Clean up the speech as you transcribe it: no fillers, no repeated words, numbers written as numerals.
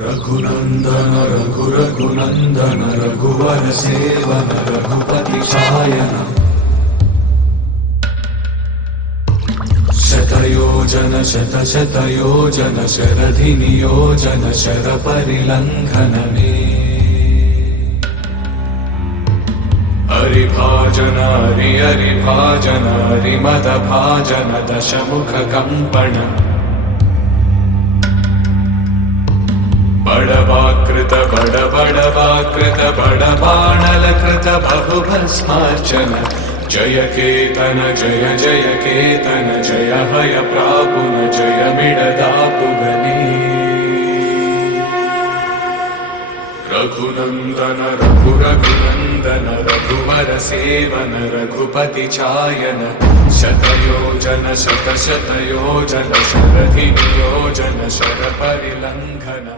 रघुनंदन रघुनंदन रघुवर seven Raghupati चायन शतयोजन शतशतयोजन शरधि नियोजन sir परिलंघन हरिभाजन हरिभाजन हरिमद भाजन दशमुख कंपन बड़वाकृत बड़वाकृत बड़बाणलकृत बहुभस्मार्चन जय केतन जय जय केतन जय हय प्रापुन जय मिडदापुगनी रघुनंदन रघुनंदन रघुवर सेवन रघुपति चायन शतयोजन शतशतयोजन शरधि नियोजन शर परिलंघन